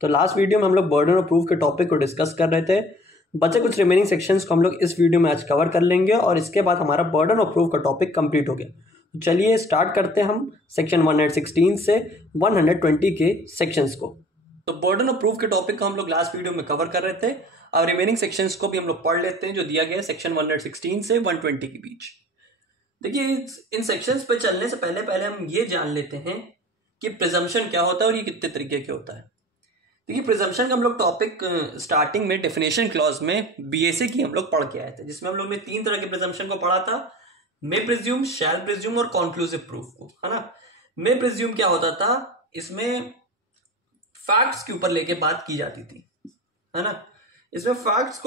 तो last video में हम लोग बर्डन ऑफ प्रूफ के टॉपिक को डिस्कस कर रहे थे। बचे कुछ रिमेनिंग सेक्शंस को हम लोग इस वीडियो में आज कवर कर लेंगे और इसके बाद हमारा बर्डन ऑफ प्रूफ का टॉपिक कंप्लीट हो गया। तो चलिए स्टार्ट करते हैं हम सेक्शन 116 से 120 के सेक्शंस को। तो बर्डन ऑफ प्रूफ के टॉपिक को हम लोग लास्ट वीडियो में कवर कर रहे थे। अब रिमेनिंग सेक्शंस को भी हम लोग पढ़ लेते हैं जो दिया गया है सेक्शन 116 से 120 के बीच। देखिए, इन सेक्शंस पे चलने से पहले हम ये जान लेते हैं कि प्रिजम्पशन क्या होता है और ये कितने तरीके के होता है। देखिए, प्रिजम्पशन का हम लोग टॉपिक स्टार्टिंग में डेफिनेशन क्लॉज में बीएसए की हम लोग पढ़ के आए थे, जिसमें हम लोग ने 3 तरह के प्रिजम्पशन को पढ़ा था। मे प्रिज्यूम, शैल प्रिज्यूम और कॉन्क्लूसिव प्रूफ को, है ना। मे प्रिज्यूम क्या होता था, इसमें फैक्ट्स के ऊपर लेके बात की जाती थी, है ना। इसमें फैक्ट्स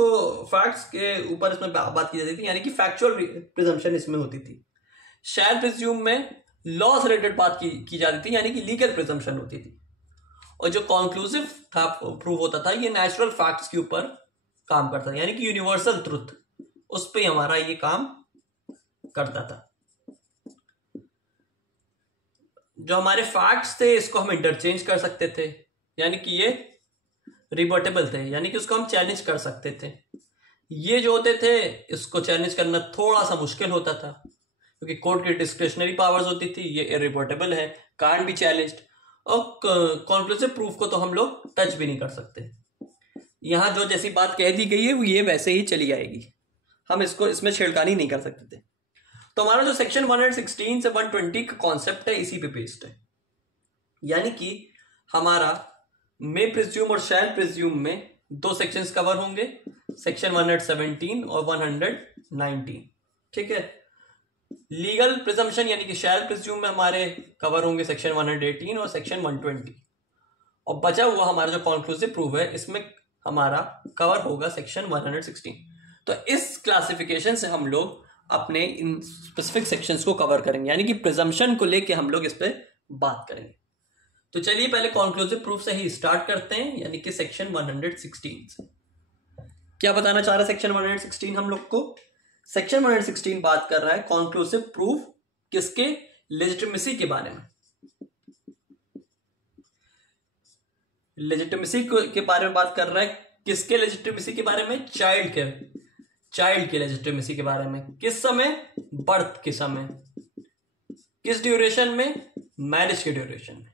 के ऊपर इसमें बात की जाती थी, यानी कि फैक्चुअल प्रिजम्पशन इसमें होती थी। शैल प्रिज्यूम में लॉ से रिलेटेड बात की जाती थी, यानी कि लीगल प्रिजम्पशन होती थी। और जो कॉन्क्लूसिव था प्रूफ होता था, ये नेचुरल फैक्ट्स के ऊपर काम करता था, यानी कि यूनिवर्सल ट्रुथ, उस पे हमारा ये काम करता था। जो हमारे फैक्ट्स थे इसको हम इंटरचेंज कर सकते थे, यानी कि ये रिबर्टेबल थे, यानी कि उसको हम चैलेंज कर सकते थे। ये जो होते थे इसको चैलेंज करना थोड़ा सा मुश्किल होता था, क्योंकि कोर्ट की डिस्क्रिशनरी पावर्स होती थी, ये इरिबर्टेबल है, कांट बी चैलेंज्ड। और कॉन्क्लूसिव प्रूफ को तो हम लोग टच भी नहीं कर सकते। यहां जो जैसी बात कह दी गई है वो ये वैसे ही चली आएगी, हम इसमें छेड़खानी नहीं कर सकते थे। तो हमारा जो सेक्शन 116 से 120 का कॉन्सेप्ट है इसी पे बेस्ड है, यानी कि हमारा मे प्रिज्यूम और शैल प्रिज्यूम में 2 सेक्शंस कवर होंगे, सेक्शन 117 और 119। ठीक है। लीगल प्रिजम्पशन यानी कि शैल प्रिज्यूम में हमारे कवर होंगे सेक्शन 118 और सेक्शन 120, और बचा हुआ हमारा जो कॉन्क्लूसिव प्रूफ है इसमें हमारा कवर होगा सेक्शन 116। तो इस क्लासिफिकेशन से हम लोग अपने इन स्पेसिफिक सेक्शंस को कवर करेंगे, यानी कि प्रिजम्पशन को लेके हम लोग इस पे बात करेंगे। तो चलिए पहले कॉन्क्लूसिव प्रूफ से ही स्टार्ट करते हैं, यानी कि सेक्शन 116 से। क्या बताना चाह रहा है सेक्शन 116 हम लोग को? सेक्शन 116 बात कर रहा है कॉन्क्लूसिव प्रूफ किसके? लेजिटिमेसी के बारे में। लेजिटिमेसी के बारे में बात कर रहा है। किसके लेजिटिमेसी के बारे में? चाइल्ड के लेजिटिमेसी के बारे में। किस समय? बर्थ के समय। किस ड्यूरेशन में? मैरिज के ड्यूरेशन में।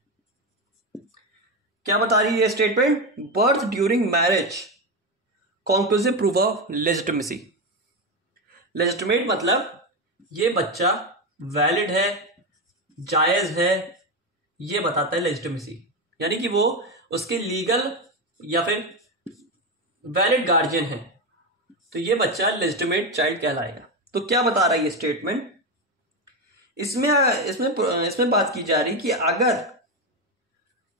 क्या बता रही है ये statement? Birth during marriage conclusive proof of legitimacy. Legitimate मतलब ये बच्चा वैलिड है, जायज है, ये बताता है लेजिटिमेसी, यानी कि वो उसके लीगल या फिर वैलिड गार्जियन है, तो ये बच्चा लेजिटिमेट चाइल्ड कहलाएगा। तो क्या बता रहा है ये स्टेटमेंट? इसमें बात की जा रही कि अगर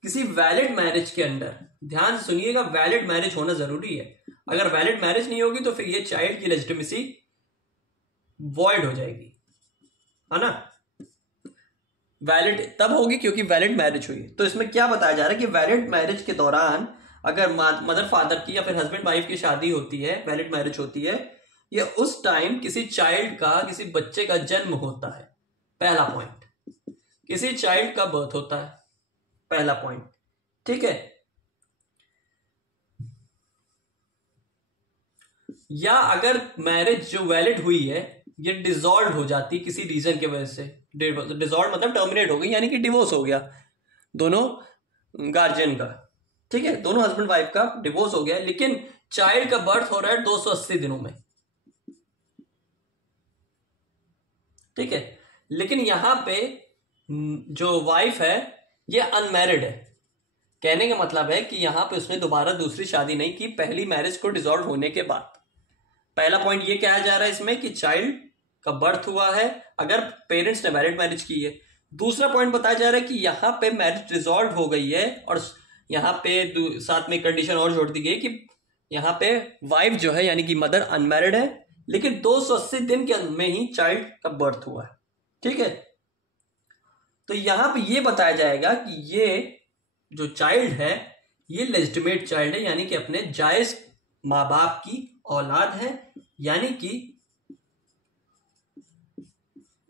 किसी वैलिड मैरिज के अंडर, ध्यान से सुनिएगा, वैलिड मैरिज होना जरूरी है। अगर वैलिड मैरिज नहीं होगी तो फिर ये चाइल्ड की लेजिटिमेसी वॉइड हो जाएगी, है ना। वैलिड तब होगी क्योंकि वैलिड मैरिज हुई। तो इसमें क्या बताया जा रहा है कि वैलिड मैरिज के दौरान अगर मदर फादर की या फिर हस्बैंड वाइफ की शादी होती है, वैलिड मैरिज होती है, या उस टाइम किसी चाइल्ड का, किसी बच्चे का जन्म होता है, पहला पॉइंट, किसी चाइल्ड का बर्थ होता है, पहला पॉइंट। ठीक है। या अगर मैरिज जो वैलिड हुई है ये डिसॉल्व हो जाती किसी रीजन की वजह से, डिसॉल्व मतलब टर्मिनेट हो गई, यानी कि डिवोर्स हो गया दोनों गार्जियन का। ठीक है, दोनों हस्बैंड वाइफ का डिवोर्स हो गया, लेकिन चाइल्ड का बर्थ हो रहा है 280 दिनों में। ठीक है, लेकिन यहां पे जो वाइफ है ये अनमैरिड है। कहने का मतलब है कि यहां पे उसने दोबारा दूसरी शादी नहीं की पहली मैरिज को डिसॉल्व होने के बाद। पहला पॉइंट ये कहा जा रहा है इसमें कि चाइल्ड का बर्थ हुआ है अगर पेरेंट्स ने मैरिड मैरिज की है। दूसरा पॉइंट बताया जा रहा है कि यहां पे मैरिज डिसॉल्व हो गई है, और यहां पे साथ में कंडीशन और जोड़ दी गई कि यहां पे वाइफ जो है यानी कि मदर अनमैरिड है, लेकिन 280 दिन के में ही चाइल्ड का बर्थ हुआ है। ठीक है, तो यहां पे ये बताया जाएगा कि ये जो चाइल्ड है ये लेजिटिमेट चाइल्ड है, यानी कि अपने जायज माँ बाप की औलाद है, यानी कि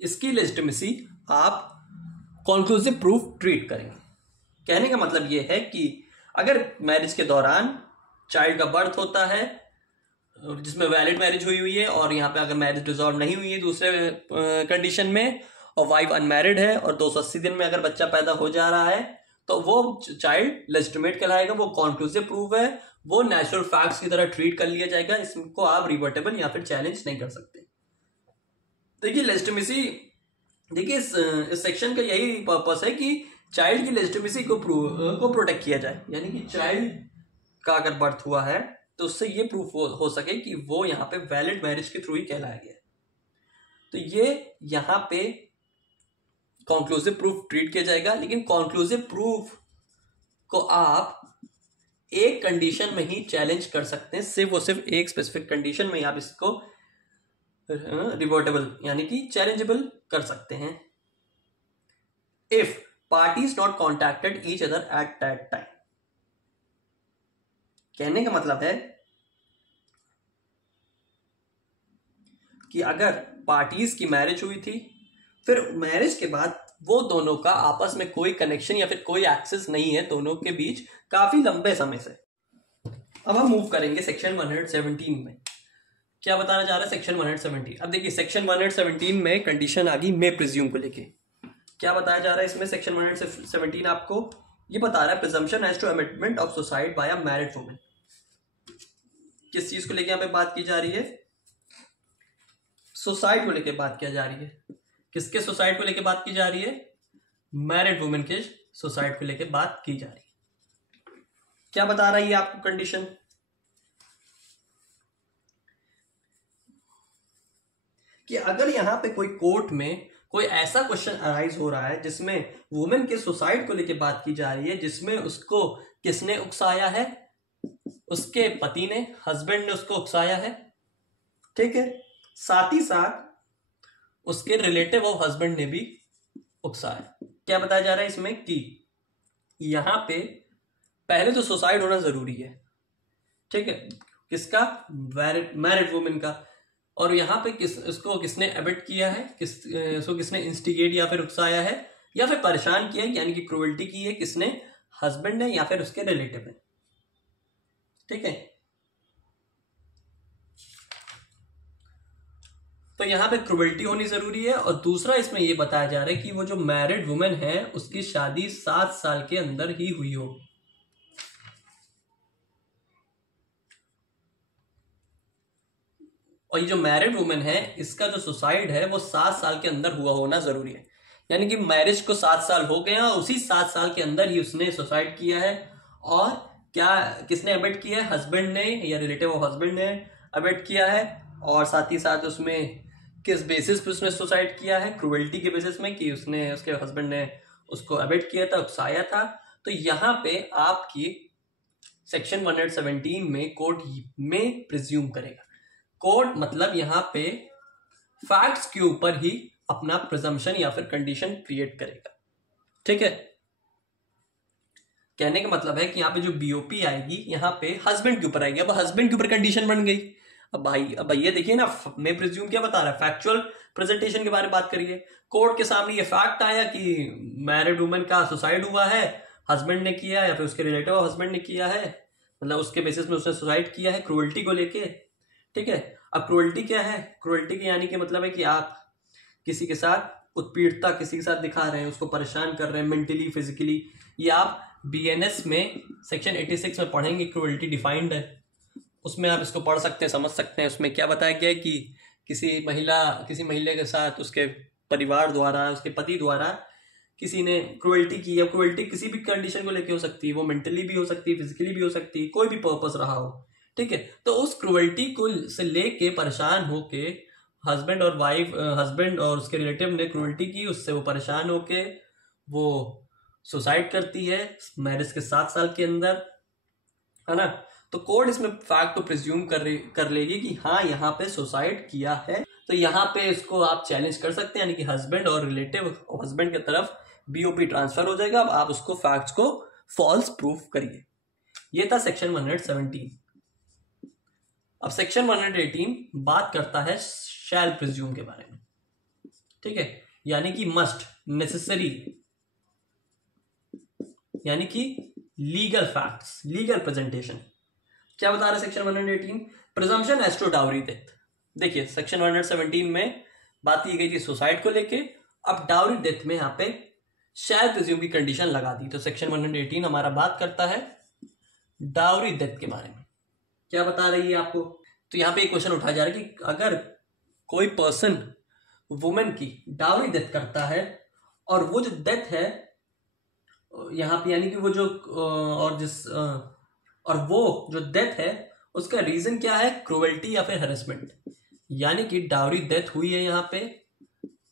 इसकी लेजिटिमेसी आप कॉन्क्लूसिव प्रूफ ट्रीट करेंगे। कहने का मतलब यह है कि अगर मैरिज के दौरान चाइल्ड का बर्थ होता है जिसमें वैलिड मैरिज हुई हुई है और यहाँ पे अगर मैरिज डिसॉल्व नहीं हुई है दूसरे कंडीशन में और वाइफ अनमैरिड है और 280 दिन में अगर बच्चा पैदा हो जा रहा है तो वो चाइल्ड लेजिटिमेट कहलाएगा, वो कॉन्क्लूसिव प्रूफ है, वो नेचुरल फैक्ट्स की तरह ट्रीट कर लिया जाएगा, इसको आप रिवर्टेबल या फिर चैलेंज नहीं कर सकते। देखिए लेजिटिमेसी, देखिए इस सेक्शन का यही पर्पस है कि चाइल्ड की लेजिटिमेसी को प्रोटेक्ट किया जाए, यानी कि चाइल्ड का अगर बर्थ हुआ है तो उससे ये प्रूफ हो सके कि वो यहाँ पे वैलिड मैरिज के थ्रू ही कहलाया गया। तो ये यहाँ पे कॉन्क्लूसिव प्रूफ ट्रीट किया जाएगा, लेकिन कॉन्क्लूसिव प्रूफ को आप एक कंडीशन में ही चैलेंज कर सकते हैं, सिर्फ और सिर्फ एक स्पेसिफिक कंडीशन में आप इसको रिवर्टेबल यानी कि चैलेंजेबल कर सकते हैं। If parties not contacted each other at that time. कहने का मतलब है कि अगर पार्टीज की मैरिज हुई थी, फिर मैरिज के बाद वो दोनों का आपस में कोई कनेक्शन या फिर कोई एक्सेस नहीं है दोनों के बीच काफी लंबे समय से। अब हम मूव करेंगे सेक्शन 117 में। क्या बताना चाह रहा है सेक्शन 117? अब देखिए सेक्शन 117 में कंडीशन आ गई मे प्रिज्यूम को लेके। क्या बताया जा रहा है इसमें सेक्शन 117 आपको ये बता रहा है presumption as to abetment of suicide by a married woman. किस चीज को लेके यहाँ पे बात की जा रही है? सुसाइड को लेके बात की जा रही है। किसके सुसाइड को लेके बात की जा रही है? मैरिड वुमेन के सुसाइड को लेके बात की जा रही है। क्या बता रहा है ये आपको कंडीशन? कि अगर यहां पे कोई कोर्ट में कोई ऐसा क्वेश्चन अराइज हो रहा है जिसमें वुमेन के सुसाइड को लेके बात की जा रही है, जिसमें उसको किसने उकसाया है? उसके पति ने, हस्बैंड ने उसको उकसाया है, ठीक है, साथ ही साथ उसके रिलेटिव ऑफ हस्बैंड ने भी उकसाया। क्या बताया जा रहा है इसमें कि यहां पे पहले तो सुसाइड होना जरूरी है, ठीक है, किसका? मैरिड वुमेन का। और यहां पे इसको किसने एबेट किया है, इसको किसने इंस्टिगेट या फिर उकसाया है या फिर परेशान किया है, यानी कि क्रूएल्टी की है किसने? हस्बैंड ने या फिर उसके रिलेटिव ने, ठीक है। तो यहां पे क्रूएल्टी होनी जरूरी है। और दूसरा इसमें यह बताया जा रहा है कि वो जो मैरिड वुमेन है उसकी शादी 7 साल के अंदर ही हुई हो। और ये जो मैरिड वुमेन है इसका जो सुसाइड है वो 7 साल के अंदर हुआ होना जरूरी है, यानी कि मैरिज को 7 साल हो गए और उसी 7 साल के अंदर ही उसने सुसाइड किया है। और क्या किसने एबेट किया है? हस्बैंड ने या रिलेटिव ऑफ हस्बैंड ने एबेट किया है। और साथ ही साथ उसमें किस बेसिस पे उसने सुसाइड किया है? क्रूएल्टी के बेसिस में, कि उसने उसके हस्बैंड ने उसको एबेट किया था, उकसाया था। तो यहाँ पे आपकी सेक्शन 117 में कोर्ट में प्रिज्यूम करेगा। कोर्ट मतलब यहाँ पे फैक्ट्स के ऊपर ही अपना प्रिजम्पशन या फिर कंडीशन क्रिएट करेगा, ठीक है। कहने का मतलब है कि यहाँ पे जो बीओपी आएगी यहाँ पे हस्बैंड के ऊपर आएगी। अब हस्बैंड के ऊपर कंडीशन बन गई। अब भैया देखिए ना, मैं प्रिज्यूम क्या बता रहा है? फैक्चुअल प्रेजेंटेशन के बारे में बात करिए। कोर्ट के सामने ये फैक्ट आया कि मैरिड वुमेन का सुसाइड हुआ है, हस्बैंड ने किया या फिर उसके रिलेटिव हस्बैंड ने किया है, मतलब उसके बेसिस में उसने सुसाइड किया है क्रूएल्टी को लेके, ठीक है। अब क्रूएल्टी क्या है? क्रूएल्टी के यानी कि मतलब है कि आप किसी के साथ उत्पीड़ता किसी के साथ दिखा रहे हैं, उसको परेशान कर रहे हैं मेंटली, फिजिकली। ये आप बीएनएस में सेक्शन 86 में पढ़ेंगे, क्रूएल्टी डिफाइंड है, उसमें आप इसको पढ़ सकते हैं, समझ सकते हैं। उसमें क्या बताया गया है कि किसी महिला के साथ उसके परिवार द्वारा, उसके पति द्वारा किसी ने क्रूएल्टी की है। क्रूएल्टी किसी भी कंडीशन को लेके हो सकती है, वो मेंटली भी हो सकती है, फिजिकली भी हो सकती है, कोई भी पर्पस रहा हो, ठीक है। तो उस क्रूएल्टी को से लेके परेशान होके हस्बैंड और वाइफ, हस्बैंड और उसके रिलेटिव ने क्रूएल्टी की, उससे वो परेशान होके वो सुसाइड करती है मैरिज के 7 साल के अंदर, है ना। तो कोर्ट इसमें फैक्ट को प्रिज्यूम कर लेगी कि हाँ यहाँ पे सुसाइड किया है। तो यहाँ पे इसको आप चैलेंज कर सकते हैं, यानी कि हस्बैंड और रिलेटिव हस्बैंड की तरफ बीओपी ट्रांसफर हो जाएगा। अब आप उसको फैक्ट्स को फॉल्स प्रूफ करिए। ये था सेक्शन 117। अब सेक्शन 118 बात करता है शैल प्रिज्यूम के बारे में, ठीक है, यानी कि मस्ट, नेसेसरी, यानी कि लीगल फैक्ट्स, लीगल प्रेजेंटेशन। क्या बता रहे section 118? Presumption as to dowry death. देखिए सेक्शन 117 में बात की गई थी सुसाइड को लेके, अब डाउरी डेथ में यहाँ पे शैल प्रिज्यूम की कंडीशन लगा दी। तो सेक्शन 118 हमारा बात करता है डाउरी डेथ के बारे में। क्या बता रही है आपको? तो यहाँ पे एक क्वेश्चन उठाया जा रहा है कि अगर कोई पर्सन वुमेन की डाउरी डेथ करता है और वो जो डेथ है यहाँ पे, यानी कि वो जो और वो जो डेथ है उसका रीजन क्या है? क्रूएल्टी या फिर हेरेसमेंट। यानी कि डाउरी डेथ हुई है यहाँ पे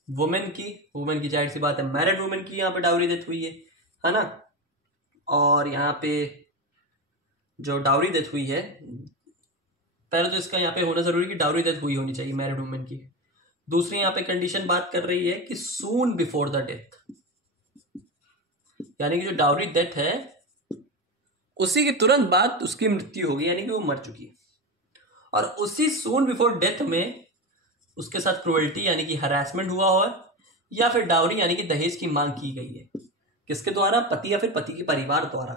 वुमेन की जाहिर सी बात है मैरिड वुमेन की यहाँ पे डाउरी डेथ हुई है ना। और यहाँ पे जो डाउरी डेथ हुई है, पहले तो इसका यहाँ पे होना जरूरी कि डाउरी डेथ हुई होनी चाहिए मैरिड वुमेन की। दूसरी यहाँ पे कंडीशन बात कर रही है कि सून बिफोर द डेथ, यानी कि जो डाउरी डेथ है उसी के तुरंत बाद उसकी मृत्यु होगी, यानी कि वो मर चुकी है। और उसी सून बिफोर डेथ में उसके साथ क्रूएल्टी यानी कि हरासमेंट हुआ हो, या फिर डाउरी यानी कि दहेज की मांग की गई है। किसके द्वारा? पति या फिर पति के परिवार द्वारा।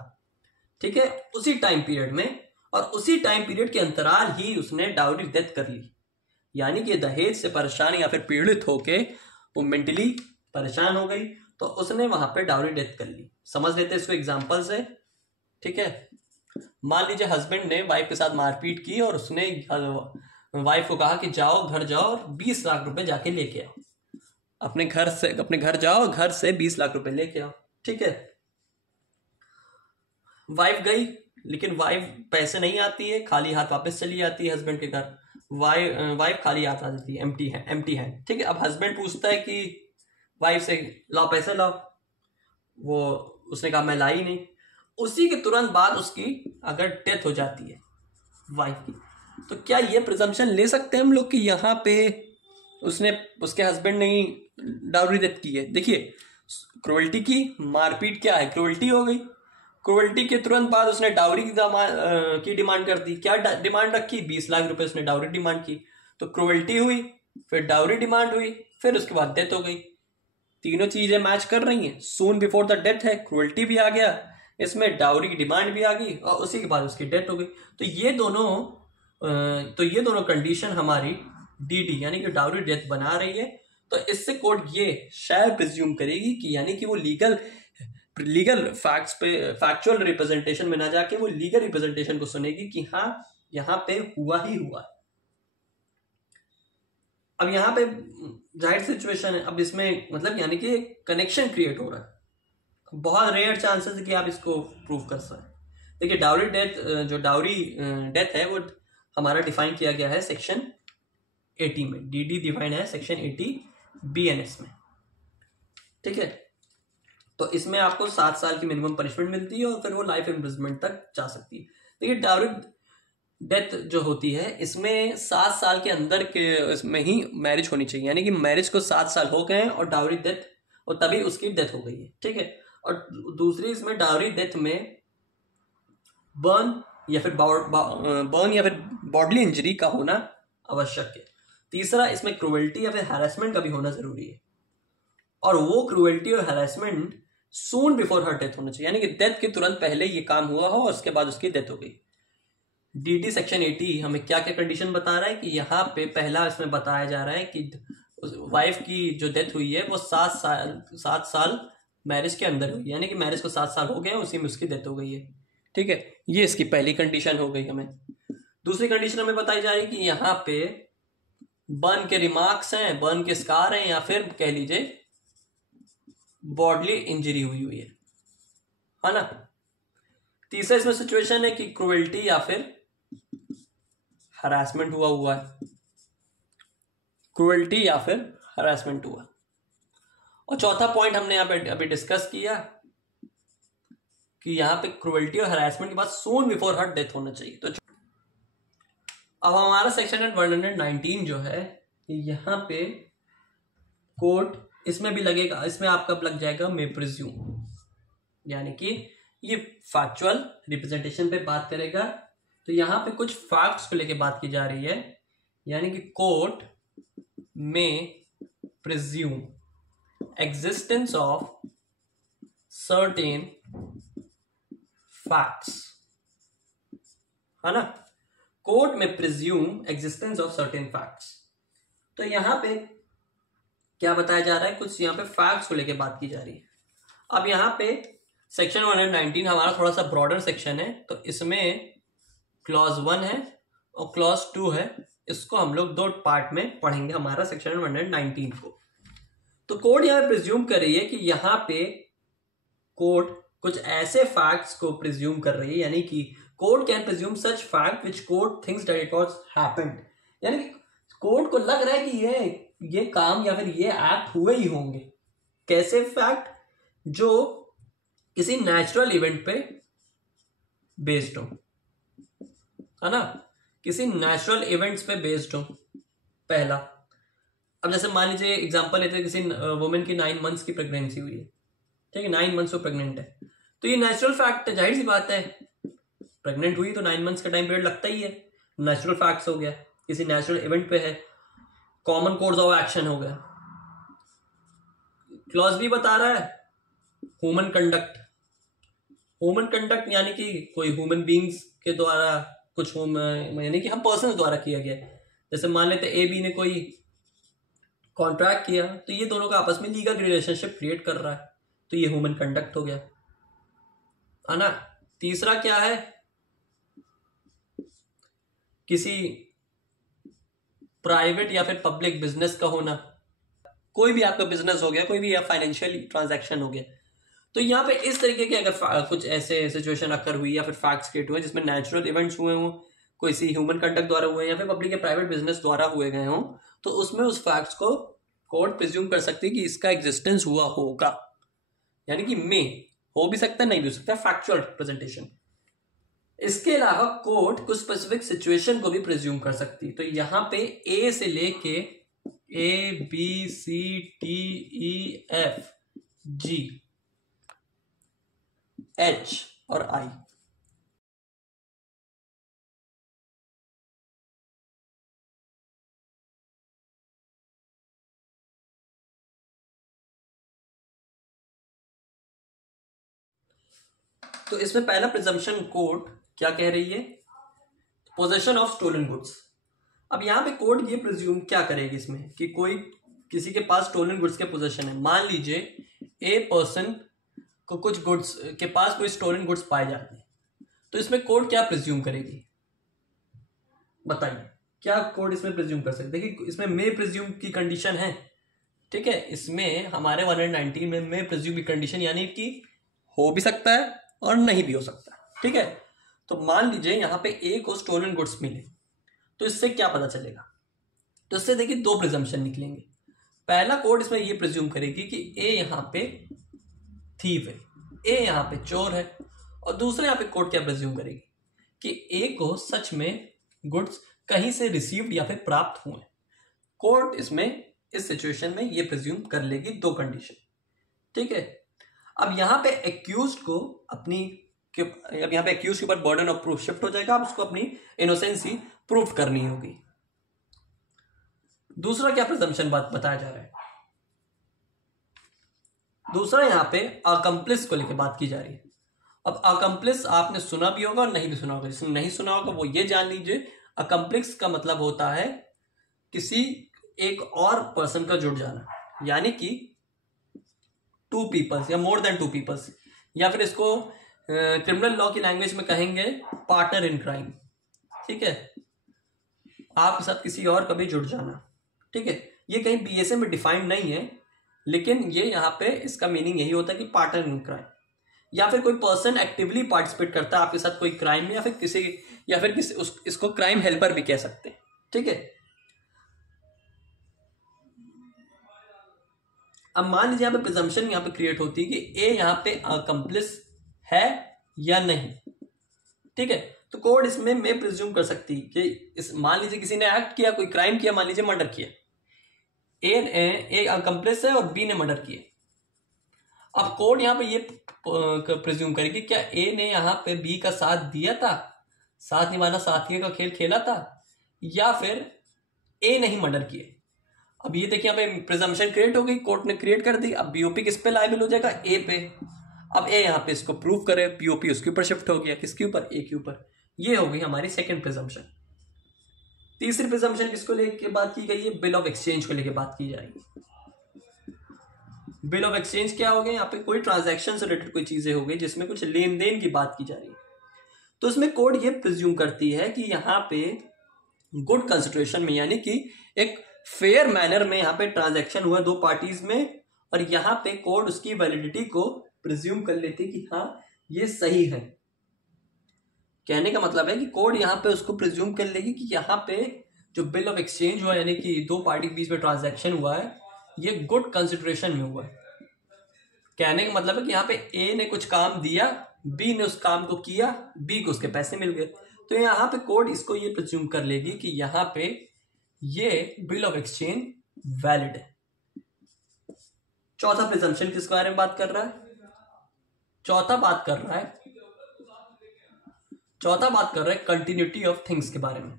ठीक है, उसी टाइम पीरियड में, और उसी टाइम पीरियड के अंतराल ही उसने डाउरी डेथ कर ली। यानी कि दहेज से परेशान या फिर पीड़ित होके वो मेंटली परेशान हो गई, तो उसने वहां पे डाउरी डेथ कर ली। समझ लेते हैं इसको एग्जांपल से। ठीक है, मान लीजिए हस्बैंड ने वाइफ के साथ मारपीट की और उसने वाइफ को कहा कि जाओ घर जाओ और 20 लाख रुपए जाके लेके आओ, अपने घर जाओ, घर से 20 लाख रुपए लेके आओ। ठीक है, वाइफ गई, लेकिन वाइफ पैसे नहीं आती है, खाली हाथ वापस चली जाती है हस्बैंड के घर। वाइफ खाली हाथ आ जाती है, एम्प्टी हैंड। ठीक है, अब हस्बैंड पूछता है कि वाइफ से लाओ पैसे लाओ, वो उसने कहा मैं लाई नहीं। उसी के तुरंत बाद उसकी अगर डेथ हो जाती है वाइफ की, तो क्या ये प्रिजम्पशन ले सकते हैं हम लोग कि यहाँ पे उसके हस्बैंड ने डाउरी डेथ की है? देखिए क्रूएल्टी की मारपीट क्या है? क्रूएल्टी हो गई। क्रूएल्टी के तुरंत बाद उसने डाउरी की डिमांड कर दी। क्या डिमांड रखी? 20 लाख रुपए उसने डाउरी डिमांड की। तो क्रूएल्टी हुई, फिर डाउरी डिमांड हुई, फिर उसके बाद डेथ हो गई। तीनों चीजें मैच कर रही हैं। सून बिफोर द डेथ है, क्रूएल्टी भी आ गया, इसमें डाउरी की डिमांड भी आ गई, और उसी के बाद उसकी डेथ हो गई। तो ये दोनों कंडीशन हमारी डीडी यानी कि डाउरी डेथ बना रही है। तो इससे कोर्ट ये शायद प्रिज्यूम करेगी कि यानी कि वो लीगल फैक्ट्स पे फैक्चुअल रिप्रेजेंटेशन में ना जाके वो लीगल रिप्रेजेंटेशन को सुनेगी कि हाँ यहाँ पे हुआ ही हुआ। अब यहाँ पे जाहिर सिचुएशन है, अब इसमें मतलब यानी कि कनेक्शन क्रिएट हो रहा है। बहुत रेयर चांसेस है कि आप इसको प्रूव कर सकें। देखिए डाउरी डेथ है वो हमारा डिफाइन किया गया है सेक्शन 80 में। डीडी डिफाइन है सेक्शन 80 BNS में। ठीक है, तो इसमें आपको 7 साल की मिनिमम पनिशमेंट मिलती है और फिर वो लाइफ इम्प्रिजनमेंट तक जा सकती है। देखिए डाउरी डेथ जो होती है इसमें 7 साल के अंदर के इसमें ही मैरिज होनी चाहिए, यानी कि मैरिज को 7 साल हो गए हैं और डाउरी डेथ और तभी उसकी डेथ हो गई है। ठीक है, और दूसरी इसमें डाउरी डेथ में बर्न या फिर बॉडली इंजरी का होना आवश्यक है। तीसरा इसमें क्रूएल्टी या फिर हैरेसमेंट का भी होना जरूरी है, और वो क्रूएल्टी और हैरेसमेंट सून बिफोर हर डेथ होना चाहिए, यानी कि डेथ के तुरंत पहले ये काम हुआ हो और उसके बाद उसकी डेथ हो गई। डीडी सेक्शन 80 हमें क्या क्या कंडीशन बता रहा है कि यहाँ पे पहला इसमें बताया जा रहा है कि वाइफ की जो डेथ हुई है वो 7 साल मैरिज के अंदर हुई, यानी कि मैरिज को 7 साल हो गए, उसी में उसकी डेथ हो गई है। ठीक है, ये इसकी पहली कंडीशन हो गई हमें। दूसरी कंडीशन हमें बताई जा रही है कि यहाँ पे बर्न के रिमार्क्स हैं, बर्न के स्कार हैं, या फिर कह लीजिए बॉडली इंजरी हुई है ना। तीसरा इसमें सिचुएशन है कि क्रूएल्टी या फिर हरासमेंट हुआ है, क्रूएल्टी या फिर हरासमेंट हुआ। और चौथा पॉइंट हमने यहाँ पे अभी डिस्कस किया कि यहाँ पे क्रूएल्टी और हरासमेंट के बाद सून बिफोर हर डेथ होना चाहिए। तो अब हमारा सेक्शन 119 जो है यहाँ पे कोर्ट इसमें भी लगेगा, इसमें आपका लग जाएगा मे प्रिज्यूम, यानी कि ये फैक्चुअल रिप्रेजेंटेशन पे बात करेगा। तो यहाँ पे कुछ फैक्ट्स को लेके बात की जा रही है, यानी कि कोर्ट में presume existence of certain facts, है ना। कोर्ट में presume existence of certain facts. तो यहां पे क्या बताया जा रहा है, कुछ यहां पे फैक्ट्स को लेके बात की जा रही है। अब यहां पे सेक्शन 119 हमारा थोड़ा सा ब्रॉडर सेक्शन है, तो इसमें क्लॉज 1 है और क्लॉज 2 है। इसको हम लोग दो पार्ट में पढ़ेंगे हमारा सेक्शन 119 को। तो कोर्ट यहां पे प्रिज्यूम कर रही है कि यहां पे कोर्ट कुछ ऐसे फैक्ट्स को प्रिज्यूम कर रही है, यानी कि court can presume such fact which court thinks that it was happened, यानी कि कोर्ट को लग रहा है कि ये काम या फिर ये एक्ट हुए ही होंगे। कैसे फैक्ट? जो किसी नेचुरल इवेंट पे बेस्ड हो, है ना, किसी नेचुरल इवेंट्स पे बेस्ड हो। पहला, अब जैसे मान लीजिए एग्जांपल लेते हैं, किसी वुमेन की 9 मंथ्स की प्रेगनेंसी हुई है, ठीक है, 9 मंथ्स वो प्रेग्नेंट है, तो ये नेचुरल फैक्ट है, जाहिर सी बात है, प्रेग्नेंट हुई तो 9 मंथ्स का टाइम पीरियड लगता ही है, नेचुरल फैक्ट्स हो गया, किसी नेचुरल इवेंट पे है, कॉमन कोर्स ऑफ एक्शन हो गया। क्लॉज भी बता रहा है ह्यूमन कंडक्ट, ह्यूमन कंडक्ट यानी कि कोई ह्यूमन बींग्स के द्वारा कुछ यानी कि हम पर्सन द्वारा किया गया। जैसे मान लेते ए बी ने कोई कॉन्ट्रैक्ट किया, तो ये दोनों का आपस में लीगल रिलेशनशिप क्रिएट कर रहा है, तो ये ह्यूमन कंडक्ट हो गया, है ना। तीसरा क्या है, किसी प्राइवेट या फिर पब्लिक बिजनेस का होना, कोई भी आपका बिजनेस हो गया, कोई भी फाइनेंशियल ट्रांजैक्शन हो गया, तो यहाँ पे इस तरीके के अगर कुछ ऐसे सिचुएशन अकर हुई या फिर फैक्ट्स क्रिएट हुए जिसमें नेचुरल इवेंट्स हुए हों, कोई सी ह्यूमन कंडक्ट द्वारा हुए या फिर पब्लिक या प्राइवेट बिजनेस द्वारा हुए गए हों, तो उसमें उस फैक्ट्स को कोर्ट प्रिज्यूम कर सकती है कि इसका एग्जिस्टेंस हुआ होगा, यानी कि हो भी सकता है, नहीं भी हो सकता, फैक्चुअल रिप्रेजेंटेशन। इसके अलावा कोर्ट कुछ स्पेसिफिक सिचुएशन को भी प्रिज्यूम कर सकती है। तो यहां पे ए से लेके ABCDEFG H और I, तो इसमें पहला प्रिजम्पशन कोर्ट क्या कह रही है, पोजेशन ऑफ स्टोलन गुड्स। अब यहां पे कोर्ट ये प्रिज्यूम क्या करेगी इसमें कि कोई किसी के पास स्टोलन गुड्स के पोजेशन है। मान लीजिए ए पर्सन को कुछ गुड्स के पास कोई स्टोलन गुड्स पाए जाते हैं, तो इसमें कोर्ट क्या प्रिज्यूम करेगी, बताइए क्या कोर्ट इसमें प्रिज्यूम कर सकते। देखिए इसमें मे प्रिज्यूम की कंडीशन है, ठीक है, इसमें हमारे 119 में मे प्रिज्यूम की कंडीशन, यानी कि हो भी सकता है और नहीं भी हो सकता, ठीक है। तो मान लीजिए यहां पे ए को स्टोलन गुड्स मिले, तो इससे क्या पता चलेगा, तो इससे देखिए दो प्रिजम्पशन निकलेंगे। पहला कोर्ट इसमें ये प्रिज्यूम करेगी कि ए यहां पे थीफ है, ए यहां पे चोर है, और दूसरे यहां पे कोर्ट क्या प्रिज्यूम करेगी कि ए को सच में गुड्स कहीं से रिसीव्ड या फिर प्राप्त हुए। कोर्ट इसमें इस सिचुएशन में ये प्रिज्यूम कर लेगी दो कंडीशन, ठीक है। अब यहां पे एक्यूज्ड को अब यहां पे एक्यूज्ड के ऊपर बर्डन ऑफ प्रूफ शिफ्ट हो जाएगा, अब उसको अपनी इनोसेंसी प्रूफ करनी होगी। दूसरा क्या प्रिजम्पशन बात बताया जा रहा है, दूसरा यहां पे अकम्प्लिस को लेकर बात की जा रही है। अब अकम्प्लिस आपने सुना भी होगा और नहीं भी सुना होगा, जिसने नहीं सुना होगा वो ये जान लीजिए, अकम्प्लिस का मतलब होता है किसी एक और पर्सन का जुड़ जाना, यानी कि 2 पीपल्स या मोर देन 2 पीपल्स, या फिर इसको क्रिमिनल लॉ की लैंग्वेज में कहेंगे पार्टनर इन क्राइम, ठीक है, आपके साथ किसी और का भी जुड़ जाना, ठीक है। ये कहीं बीएसए में डिफाइंड नहीं है, लेकिन ये यहाँ पे इसका मीनिंग यही होता है कि पार्टनर इन क्राइम, या फिर कोई पर्सन एक्टिवली पार्टिसिपेट करता है आपके साथ कोई क्राइम में, या फिर किसी इसको क्राइम हेल्पर भी कह सकते हैं, ठीक है। अब मान लीजिए यहाँ पे प्रिजम्पशन यहाँ पे क्रिएट होती है कि ए यहाँ पे अकम्प्लिस है या नहीं, ठीक है। तो कोर्ट इसमें मैं प्रिज्यूम कर सकती कि मान लीजिए किसी ने एक्ट किया, कोई क्राइम किया, मान लीजिए मर्डर किया, ए अकम्प्लिस है और बी ने मर्डर किया। अब कोर्ट यहाँ पे ये प्रिज्यूम करेगी क्या ए ने यहाँ पे बी का साथ दिया था, साथ निभाना साथियों का खेल खेला था, या फिर ए नहीं मर्डर किए। अब ये देखिए यहाँ पे प्रिजम्पशन क्रिएट हो गई, कोर्ट ने क्रिएट कर दी। अब बीओपी किस पे लायबल हो जाएगा, ए पे। अब ए यहाँ पे इसको प्रूव करे, पीओपी उसके ऊपर शिफ्ट हो गया, किसके ऊपर, ए के ऊपर। ये हो गई हमारी सेकंड प्रिजम्पशन। तीसरी प्रिजम्पशन किसको लेके बात की गई है, बिल ऑफ एक्सचेंज को लेके बात की जाएगी। बिल ऑफ एक्सचेंज क्या हो गया, यहाँ पे कोई ट्रांजैक्शन से रिलेटेड कोई चीजें हो गई जिसमें कुछ लेन देन की बात की जा रही है, तो उसमें कोड ये प्रिज्यूम करती है कि यहाँ पे गुड कंसिडरेशन में, यानी कि एक फेयर मैनर में यहाँ पे ट्रांजैक्शन हुआ दो पार्टीज में, और यहाँ पे कोड उसकी वैलिडिटी को प्रिज्यूम कर लेती कि हाँ ये सही है। कहने का मतलब है कि कोड यहाँ पे उसको प्रिज्यूम कर लेगी कि यहाँ पे जो बिल ऑफ एक्सचेंज हुआ, यानी कि दो पार्टी के बीच में ट्रांजैक्शन हुआ है, ये गुड कंसिडरेशन में हुआ है। कहने का मतलब है कि यहाँ पे ए ने कुछ काम दिया, बी ने उस काम को किया, बी को उसके पैसे मिल गए, तो यहाँ पे कोड इसको ये प्रिज्यूम कर लेगी कि यहाँ पे ये बिल ऑफ एक्सचेंज वैलिड है। चौथा प्रिजम्पशन किस बारे में बात कर रहा है, चौथा बात कर रहा है कंटिन्यूटी ऑफ थिंग्स के बारे में।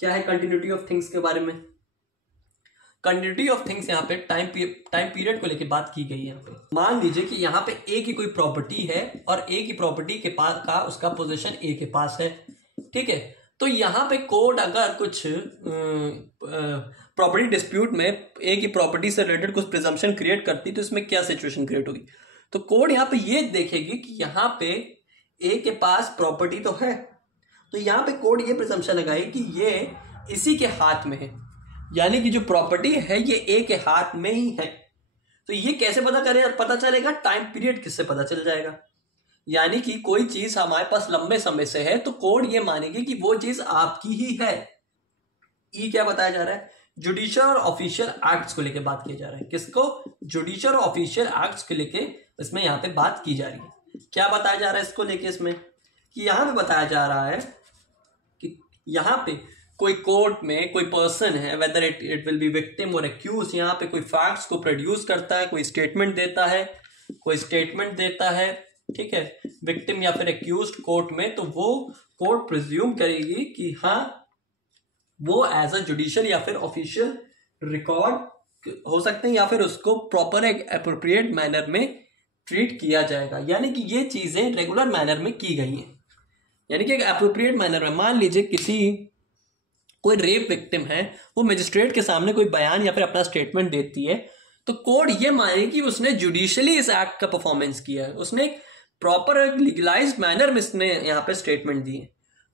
क्या है कंटिन्यूटी ऑफ थिंग्स के बारे में, कंटिन्यूटी ऑफ थिंग्स यहाँ पे टाइम पीरियड को लेके बात की गई है। यहाँ पे मान लीजिए कि यहाँ पे ए की कोई प्रॉपर्टी है और ए की प्रॉपर्टी के पास का उसका पोजीशन ए के पास है, ठीक है। तो यहाँ पे कोड अगर कुछ प्रॉपर्टी डिस्प्यूट में ए की प्रॉपर्टी से रिलेटेड कुछ प्रिजम्पशन क्रिएट करती, तो इसमें क्या सिचुएशन क्रिएट होगी, तो कोड यहाँ पे ये देखेगी कि यहाँ पे ए के पास प्रॉपर्टी तो है, तो यहाँ पे कोड ये प्रिजम्पशन लगाए कि ये इसी के हाथ में है, यानी कि जो प्रॉपर्टी है ये ए के हाथ में ही है। तो ये कैसे पता चलेगा, टाइम पीरियड किससे पता चल जाएगा, यानी कि कोई चीज हमारे पास लंबे समय से है तो कोड ये मानेगी कि वो चीज आपकी ही है। ई क्या बताया जा रहा है, जुडिशियल और ऑफिशियल एक्ट्स को लेके बात किया जा रहा है। किसको, जुडिशियल और ऑफिशियल एक्ट्स को लेके इसमें यहाँ पे बात की जा रही है। क्या बताया जा रहा है इसको लेके इसमें, कि यहाँ पे बताया जा रहा है कि यहाँ पे कोई कोर्ट में कोई पर्सन है, whether it will be victim और एक्यूज, यहाँ पे कोई फैक्ट्स को प्रोड्यूस करता है, कोई स्टेटमेंट देता है, ठीक है, विक्टिम या फिर एक्यूज्ड कोर्ट में, तो वो कोर्ट प्रिज्यूम करेगी कि हाँ वो एज अ जुडिशियल या फिर ऑफिशियल रिकॉर्ड हो सकते हैं, या फिर उसको प्रॉपर एक एप्रोप्रिएट मैनर में ट्रीट किया जाएगा, यानी कि ये चीजें रेगुलर मैनर में की गई हैं, यानी कि एक एप्रोप्रिएट मैनर में। मान लीजिए कोई रेप विक्टिम है, वो मजिस्ट्रेट के सामने कोई बयान या फिर अपना स्टेटमेंट देती है, तो कोर्ट ये माने कि उसने जुडिशियली इस एक्ट का परफॉर्मेंस किया है, उसने एक प्रॉपर लीगलाइज्ड मैनर में इसने यहाँ पे स्टेटमेंट दी है,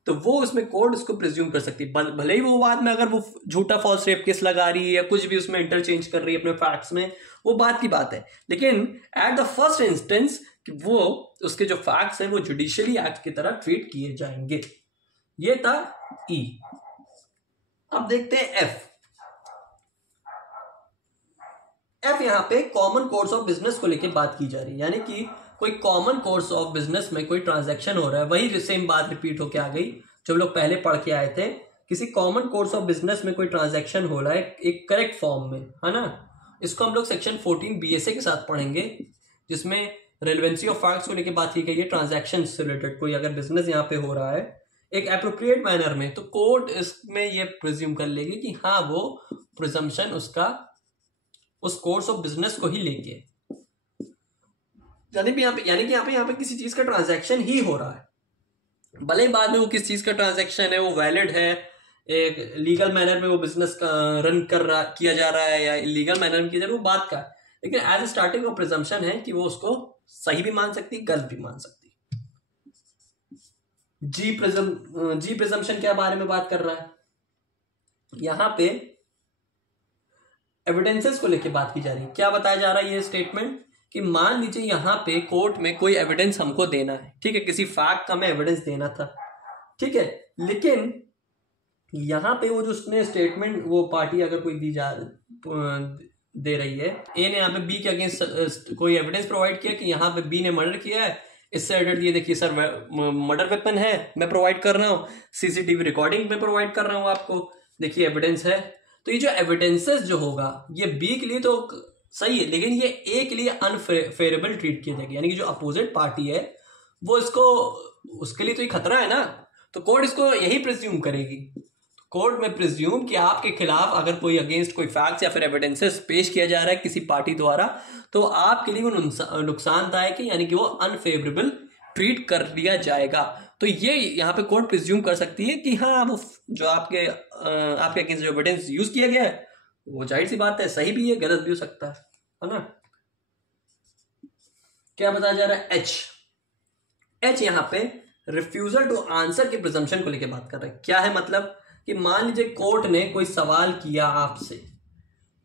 तो वो उसमें कोर्ट उसको प्रिज्यूम कर सकती है। भले ही वो बाद में अगर वो झूठा फॉल्स रेप केस लगा रही है या कुछ भी उसमें इंटरचेंज कर रही है अपने फैक्ट्स में, वो बात की बात है, लेकिन एट द फर्स्ट इंस्टेंस वो उसके जो फैक्ट्स हैं वो जुडिशियली एक्ट की तरह ट्रीट किए जाएंगे। ये था ई। अब देखते हैं एफ। यहाँ पे कॉमन कोर्स ऑफ बिजनेस को लेके बात की जा रही है, यानी कि कोई कॉमन कोर्स ऑफ बिजनेस में कोई ट्रांजैक्शन हो रहा है, वही सेम बात रिपीट होके आ गई जो लोग पहले पढ़ के आए थे। किसी कॉमन कोर्स ऑफ बिजनेस में कोई ट्रांजैक्शन हो रहा है एक करेक्ट फॉर्म में, है ना, इसको हम लोग सेक्शन 14 BSA के साथ पढ़ेंगे, जिसमें रेलेवेंसी ऑफ फैक्ट्स को लेके बात की गई है। ट्रांजैक्शन से रिलेटेड कोई अगर बिजनेस यहाँ पे हो रहा है एक एप्रोप्रिएट मैनर में, तो कोर्ट इसमें ये प्रिज्यूम कर लेगी कि हाँ वो प्रिजम्पशन उसका उस कोर्स ऑफ बिजनेस को ही लेके, यानी कि यहाँ पे किसी चीज का ट्रांजैक्शन ही हो रहा है, भले ही बाद में वो किस चीज का ट्रांजैक्शन है, वो वैलिड है, एक लीगल मैनर में वो बिजनेस का रन किया जा रहा है या इलीगल मैनर में किया जा रहा है, वो बात का, लेकिन एज स्टार्टिंग वो प्रिजम्पशन है कि वो उसको सही भी मान सकती, गलत भी मान सकती। जी प्रिजम्पशन क्या बारे में बात कर रहा है, यहां पे एविडेंसेस को लेके बात की जा रही है। क्या बताया जा रहा है ये स्टेटमेंट, कि मान लीजिए यहां पे कोर्ट में कोई एविडेंस हमको देना है, ठीक है, किसी फैक्ट का हमें एविडेंस देना था, ठीक है, लेकिन यहां पे वो जो उसने स्टेटमेंट, वो पार्टी अगर कोई दे रही है, ए ने यहाँ पे बी के अगेंस्ट कोई एविडेंस प्रोवाइड किया कि यहाँ पे बी ने मर्डर किया है, इससे रिलेटेड ये देखिए सर मर्डर वेपन है, मैं प्रोवाइड कर रहा हूँ, सीसीटीवी रिकॉर्डिंग में प्रोवाइड कर रहा हूँ आपको, देखिए एविडेंस है। तो ये जो एविडेंसेस जो होगा ये बी के लिए तो सही है, लेकिन ये ए के लिए अनफेयरेबल ट्रीट किया जाएगा, यानी कि जो अपोजिट पार्टी है वो इसको, उसके लिए तो ये खतरा है ना, तो कोर्ट इसको यही प्रिज्यूम करेगी। कोर्ट में प्रिज्यूम कि आपके खिलाफ अगर कोई अगेंस्ट कोई फैक्ट्स या फिर एविडेंसेस पेश किया जा रहा है किसी पार्टी द्वारा, तो आपके लिए वो नुकसानदायक है, यानी कि वो अनफेवरेबल ट्रीट कर लिया जाएगा। तो ये यहाँ पे कोर्ट प्रिज्यूम कर सकती है कि हाँ, वो जो आपके अगेंस्ट जो एविडेंस यूज किया गया है वो जाहिर सी बात है सही भी है, गलत भी हो सकता है ना। क्या बताया जा रहा है? एच यहाँ पे रिफ्यूजल टू आंसर के प्रिजम्पशन को लेकर बात कर रहा है। क्या है मतलब कि मान लीजिए कोर्ट ने कोई सवाल किया आपसे,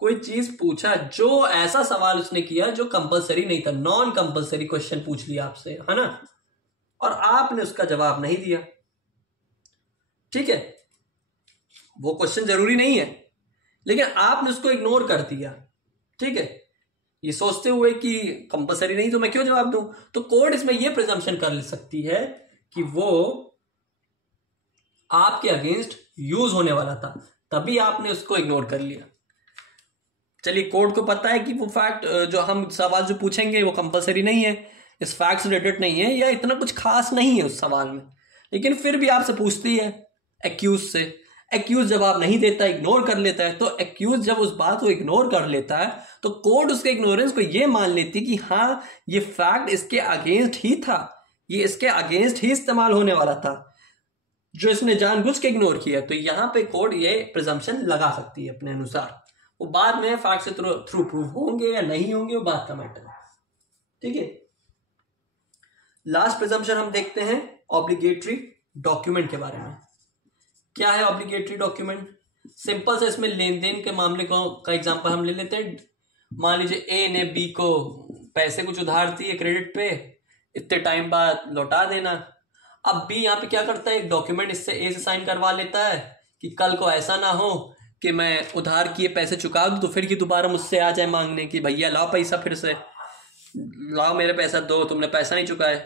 कोई चीज पूछा, जो ऐसा सवाल उसने किया जो कंपलसरी नहीं था, नॉन कंपलसरी क्वेश्चन पूछ लिया आपसे, है ना, और आपने उसका जवाब नहीं दिया। ठीक है, वो क्वेश्चन जरूरी नहीं है लेकिन आपने उसको इग्नोर कर दिया। ठीक है, ये सोचते हुए कि कंपलसरी नहीं तो मैं क्यों जवाब दूं। तो कोर्ट इसमें यह प्रिजम्पशन कर सकती है कि वो आपके अगेंस्ट यूज होने वाला था, तभी आपने उसको इग्नोर कर लिया। चलिए, कोर्ट को पता है कि वो फैक्ट जो हम सवाल जो पूछेंगे वो कंपलसरी नहीं है, इस फैक्ट से रिलेटेड नहीं है, या इतना कुछ खास नहीं है उस सवाल में, लेकिन फिर भी आपसे पूछती है एक्यूज से। एक्यूज जवाब नहीं देता, इग्नोर कर लेता है, तो एक्यूज जब उस बात को इग्नोर कर लेता है तो कोर्ट उसके इग्नोरेंस को ये मान लेती कि हाँ, ये फैक्ट इसके अगेंस्ट ही था, ये इसके अगेंस्ट ही इस्तेमाल होने वाला था, जो इसने जानबूझ के इग्नोर किया। तो यहां पे कोर्ट ये प्रिजम्पशन लगा सकती है अपने अनुसार। वो बाद में फैक्ट से थ्रू प्रूव होंगे या नहीं होंगे, वो बात का मैटर है। ठीक है, लास्ट प्रिजम्पशन हम देखते हैं ऑब्लिगेटरी डॉक्यूमेंट के बारे में। क्या है ऑब्लिगेटरी डॉक्यूमेंट? सिंपल से इसमें लेन देन के मामले का एग्जांपल हम ले लेते हैं। मान लीजिए ए ने बी को पैसे कुछ उधार दिए क्रेडिट पे, इतने टाइम बाद लौटा देना। अब बी यहाँ पे क्या करता है, एक डॉक्यूमेंट इससे ए से साइन करवा लेता है कि कल को ऐसा ना हो कि मैं उधार किए पैसे चुका दूं तो फिर ये दोबारा मुझसे आ जाए मांगने की भैया लाओ पैसा, फिर से लाओ मेरे पैसा दो, तुमने पैसा नहीं चुकाया।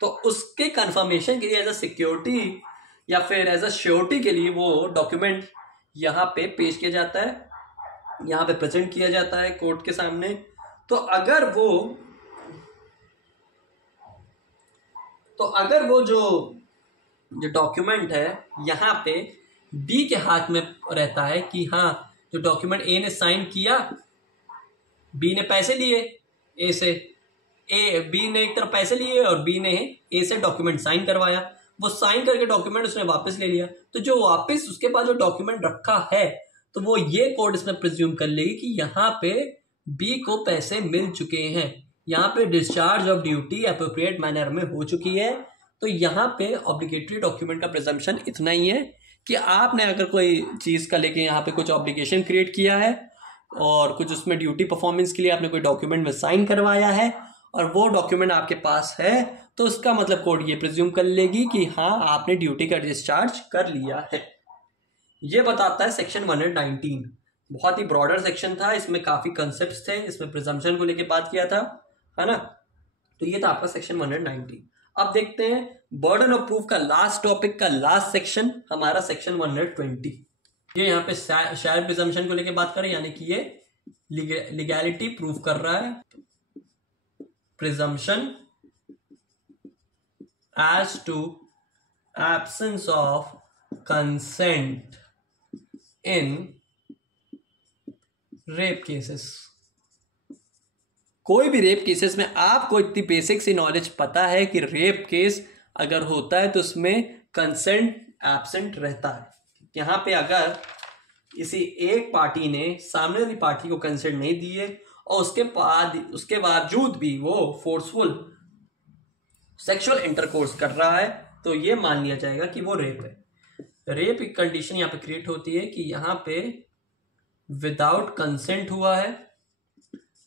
तो उसके कंफर्मेशन के लिए एज अ सिक्योरिटी या फिर एज अ श्योरिटी के लिए वो डॉक्यूमेंट यहाँ पे पेश किया जाता है, यहाँ पे प्रेजेंट किया जाता है कोर्ट के सामने। तो अगर वो जो डॉक्यूमेंट है यहाँ पे बी के हाथ में रहता है कि हाँ, जो डॉक्यूमेंट ए ने साइन किया, बी ने पैसे लिए ए से, बी ने एक तरफ पैसे लिए और बी ने ए से डॉक्यूमेंट साइन करवाया, वो साइन करके डॉक्यूमेंट उसने वापस ले लिया। तो जो वापस उसके पास जो डॉक्यूमेंट रखा है, तो वो ये कोर्ट इसमें प्रिज्यूम कर लेगी कि यहाँ पे बी को पैसे मिल चुके हैं, यहाँ पे discharge of duty appropriate manner में हो चुकी है। तो यहाँ पे ऑब्लिगेटरी डॉक्यूमेंट का प्रिजम्पशन इतना ही है कि आपने अगर कोई चीज का लेके यहाँ पे कुछ ऑब्लिगेशन क्रिएट किया है और कुछ उसमें ड्यूटी परफॉर्मेंस के लिए आपने कोई डॉक्यूमेंट में साइन करवाया है और वो डॉक्यूमेंट आपके पास है, तो उसका मतलब कोर्ट ये प्रिज्यूम कर लेगी कि हाँ, आपने ड्यूटी का डिस्चार्ज कर लिया है। ये बताता है सेक्शन 119। बहुत ही ब्रॉडर सेक्शन था, इसमें काफी कंसेप्ट्स थे, इसमें प्रिजम्पशन को लेके बात किया था, है ना। तो ये था आपका सेक्शन 119। अब देखते हैं बर्डन ऑफ प्रूफ का लास्ट टॉपिक का लास्ट सेक्शन, हमारा सेक्शन 120। ये यहाँ पे शायर प्रिजम्पशन को लेके बात करें, यानी कि ये लीगैलिटी प्रूफ कर रहा है। Presumption as to absence of consent in rape cases। कोई भी रेप केसेस में आपको इतनी बेसिक सी नॉलेज पता है कि रेप केस अगर होता है तो उसमें कंसेंट एब्सेंट रहता है। यहां पे अगर किसी एक पार्टी ने सामने वाली पार्टी को कंसेंट नहीं दिए और उसके बावजूद भी वो फोर्सफुल सेक्सुअल इंटरकोर्स कर रहा है, तो ये मान लिया जाएगा कि वो रेप है। रेप की कंडीशन यहाँ पे क्रिएट होती है कि यहाँ पे विदाउट कंसेंट हुआ है।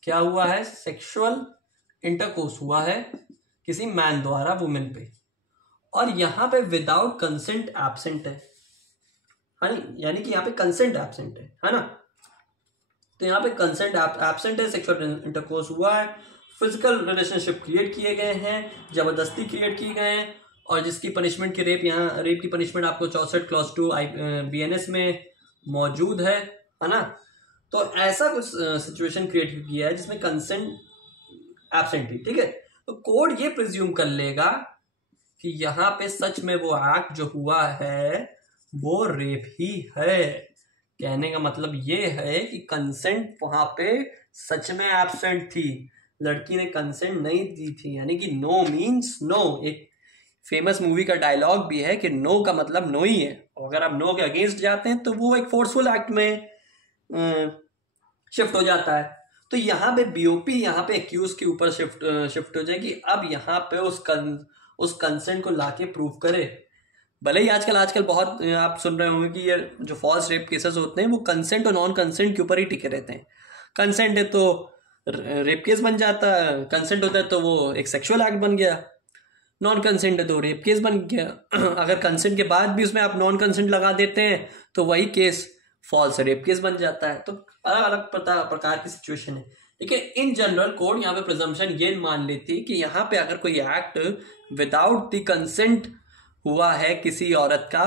क्या हुआ है? सेक्सुअल इंटरकोर्स हुआ है किसी मैन द्वारा वुमेन पे, और यहाँ पे विदाउट कंसेंट एब्सेंट है, यानी कि यहाँ पे कंसेंट एब्सेंट है ना। तो यहाँ पे कंसेंट एब्सेंट है, सेक्सुअल इंटरकोर्स हुआ है, फिजिकल रिलेशनशिप क्रिएट किए गए हैं, जबरदस्ती क्रिएट किए गए हैं, और जिसकी पनिशमेंट की रेप की पनिशमेंट आपको 64 क्लॉज 2 BNS में मौजूद है ना। तो ऐसा कुछ सिचुएशन क्रिएट किया है जिसमें कंसेंट एब्सेंट थी। ठीक है, तो कोर्ट ये प्रिज्यूम कर लेगा कि यहाँ पे सच में वो एक्ट जो हुआ है वो रेप ही है। कहने का मतलब ये है कि कंसेंट वहां पे सच में एब्सेंट थी, लड़की ने कंसेंट नहीं दी थी, यानी कि नो मीन्स नो। एक फेमस मूवी का डायलॉग भी है कि नो का मतलब नो ही है, अगर आप नो के अगेंस्ट जाते हैं तो वो एक फोर्सफुल एक्ट में शिफ्ट हो जाता है। तो यहाँ पे बीओपी यहाँ पे एक्यूज के ऊपर शिफ्ट हो जाएगी। अब यहाँ पे उस कंसेंट को लाके प्रूव करे। भले ही आजकल बहुत आप सुन रहे होंगे कि ये जो फॉल्स रेप केसेस होते हैं वो कंसेंट और नॉन कंसेंट के ऊपर ही टिके रहते हैं। कंसेंट है तो रेप केस बन जाता है, कंसेंट होता है तो वो एक सेक्सुअल एक्ट बन गया, नॉन कंसेंट है तो रेप केस बन गया। अगर कंसेंट के बाद भी उसमें आप नॉन कंसेंट लगा देते हैं तो वही केस फॉल्स रेप केस बन जाता है। तो अलग अलग प्रकार की सिचुएशन है। देखिए इन जनरल कोड यहाँ पे प्रिजम्पशन ये मान लेती है कि यहाँ पे अगर कोई एक्ट विदाउट द कंसेंट हुआ है किसी औरत का,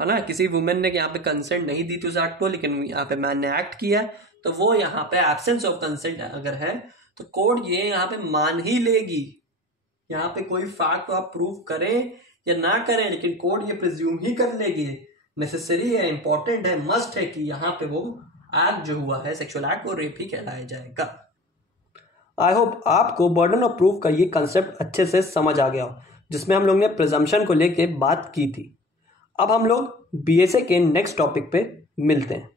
है ना, किसी वुमेन ने यहाँ पे कंसेंट नहीं दी थी उस एक्ट को, लेकिन यहाँ पे मैन ने एक्ट किया, तो वो यहाँ पे एब्सेंस ऑफ कंसेंट अगर है तो कोर्ट ये यहाँ पे मान ही लेगी। यहाँ पे कोई फैक्ट को आप प्रूव करें या ना करें, लेकिन कोर्ट ये प्रिज्यूम ही कर लेगी, नेसेसरी है, इंपॉर्टेंट है, मस्ट है कि यहाँ पे वो एक्ट जो हुआ है सेक्सुअल एक्ट वो रेप ही कहलाया जाएगा। आई होप आपको बर्डन ऑफ प्रूफ का ये कंसेप्ट अच्छे से समझ आ गया हो, जिसमें हम लोग ने प्रिजम्पशन को लेके बात की थी। अब हम लोग बीएसए के नेक्स्ट टॉपिक पे मिलते हैं।